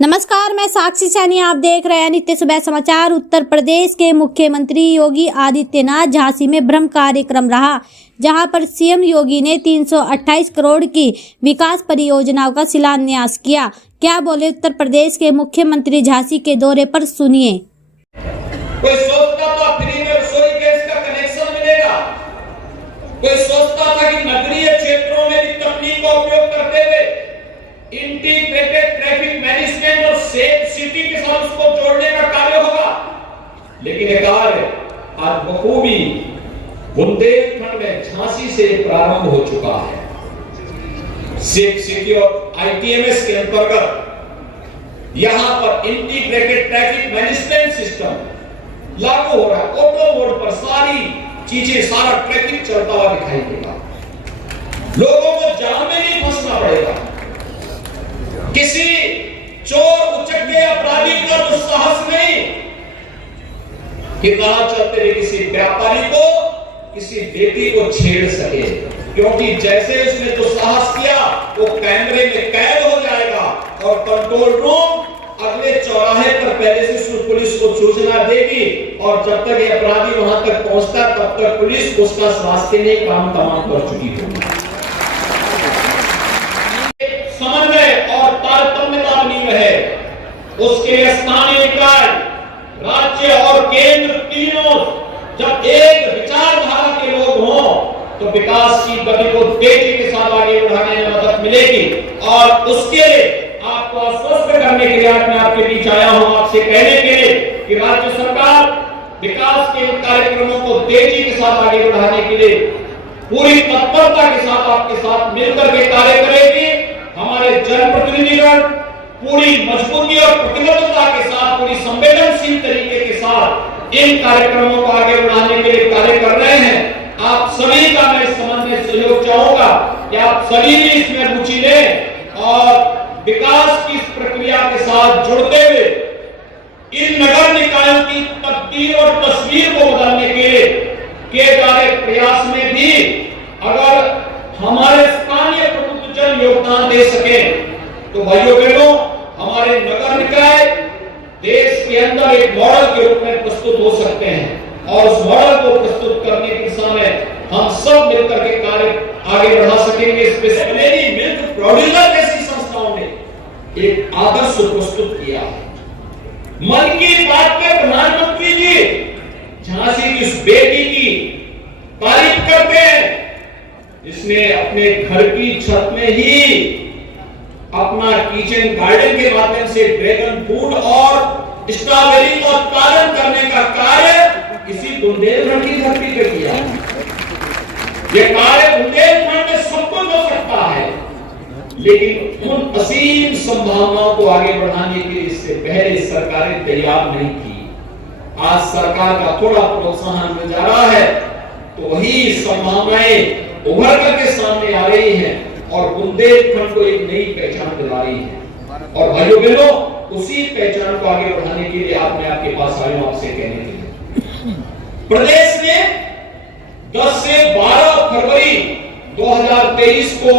नमस्कार, मैं साक्षी सैनी, आप देख रहे हैं नित्य सुबह समाचार। उत्तर प्रदेश के मुख्यमंत्री योगी आदित्यनाथ झांसी में ब्रह्म कार्यक्रम रहा, जहां पर सीएम योगी ने 328 करोड़ की विकास परियोजनाओं का शिलान्यास किया। क्या बोले उत्तर प्रदेश के मुख्यमंत्री झांसी के दौरे पर, सुनिए। कोई सोचता था फ्री में रसोई गैस का कनेक्शन मिलेगा, कोई सोचता था कि नगरीय क्षेत्रों में भी तकनीक का उपयोग करते हुए इंटीग्रेटेड ट्रैफिक मैनेजमेंट और सेफ सिटी के साथ उसको जोड़ने का कार्य होगा। लेकिन ये कार्य आज बखूबी बुंदेलखंड में झांसी से प्रारंभ हो चुका है। सेफ सिटी और आईटीएमएस के अंतर्गत यहां पर इंटीग्रेटेड ट्रैफिक मैनेजमेंट सिस्टम लागू हो रहा है। ऑटो मोड पर सारी चीजें, सारा ट्रैफिक चलता हुआ दिखाई देगा। लोगों को जाम में नहीं फंसना पड़ेगा। किसी चोर उचक्के अपराधी का दुस्साहस नहीं कि कहां चलते हुए किसी व्यापारी को, किसी बेटी को छेड़ सके, क्योंकि जैसे उसने दुस्साहस किया वो कैमरे में कैद हो जाएगा और कंट्रोल रूम अगले चौराहे पर पहले से पुलिस को सूचना देगी और जब तक ये अपराधी वहां तक पहुंचता तब तक पुलिस उसका स्वास्थ्य में काम तमाम कर चुकी होगी। समन्वय और तारतम्यता बनी रहे, उसके लिए स्थानीय निकाय, राज्य और केंद्र तीनों जब एक विचारधारा के लोग हों तो विकास की गति को तेजी के साथ आगे बढ़ाने में मदद मिलेगी। और उसके लिए आपको आश्वस्त करने के लिए आज मैं आपके बीच आया हूं, आपसे कहने के लिए कि राज्य सरकार विकास के कार्यक्रमों को तेजी के साथ आगे बढ़ाने के लिए पूरी तत्परता के साथ आपके साथ मिलकर के कार्य करेगी। हमारे जनप्रतिनिधिगण पूरी मजबूती और प्रतिबद्धता के साथ, पूरी संवेदनशील तरीके के साथ इन कार्यक्रमों को आगे बढ़ाने के लिए कार्य कर रहे हैं। आप सभी का मैं इस संबंध में सहयोग चाहूंगा कि आप सभी भी इसमें रुचि लें और विकास की इस प्रक्रिया के साथ जुड़ते हुए इन नगर निकायों की तकदीर और तस्वीर को बदलने के लिए किए जा रहे प्रयास में भी अगर हमारे स्थानीय प्रभुत्वजन योगदान दे सके तो भाइयों बहनों, हमारे नगर निकाय देश के अंदर एक मॉडल के रूप में प्रस्तुत हो सकते हैं और उस मॉडल को प्रस्तुत करने की दिशा में हम सब मिलकर के कार्य आगे बढ़ा सकेंगे। स्पेशली मिल्क प्रोड्यूसर जैसी संस्थाओं ने एक आदर्श प्रस्तुत किया। मन की बात में प्रधानमंत्री जी झांसी की उस बेटी की तारीफ करते हैं जिसने अपने घर की छत में ही अपना किचन गार्डन के माध्यम से ड्रैगन फ्रूट और स्ट्रॉबेरी का उत्पादन करने का कार्य इसी बुंदेलखंड की धरती पर किया। यह कार्य बुंदेलखंड में सब कुछ हो सकता है, लेकिन उन असीम संभावनाओं को आगे बढ़ाने के लिए इससे पहले सरकारें तैयार नहीं थी। आज सरकार का थोड़ा प्रोत्साहन मिल जा रहा है तो वही संभावनाएं उभर करके सामने आ रही हैं और बुंदेलखंड को एक नई पहचान दिला रही है। और भाइयों बहनों, उसी पहचान को आगे बढ़ाने के लिए मैं आपके पास आया हूं आपसे कहने के लिए। प्रदेश में 10 से 12 फरवरी 2023 को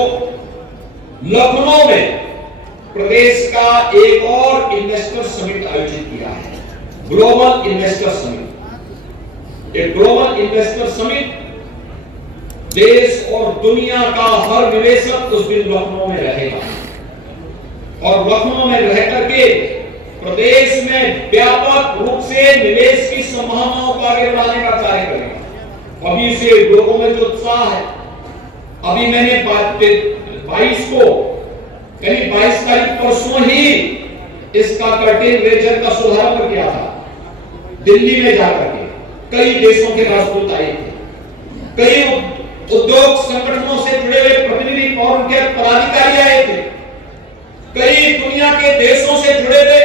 लखनऊ में प्रदेश का एक और इन्वेस्टर समिट आयोजित किया है, ग्लोबल इन्वेस्टर समिट। एक ग्लोबल इन्वेस्टर समिट देश और दुनिया का हर निवेशक उस दिन लखनऊ में रहेगा और लखनऊ में रह करके प्रदेश में व्यापक रूप से निवेश की संभावनाओं को आगे बढ़ाने का कार्य करेगा। अभी से लोगों में जो उत्साह है, अभी मैंने 22 को यानी 22 तारीख परसों ही इसका कर्टेन रेजर का शुभारंभ किया था। दिल्ली में जाकर के कई देशों के राजदूत आए थे, कई उद्योग संगठनों से जुड़े हुए प्रतिनिधि और उनके पदाधिकारी आए थे, कई दुनिया के देशों से जुड़े हुए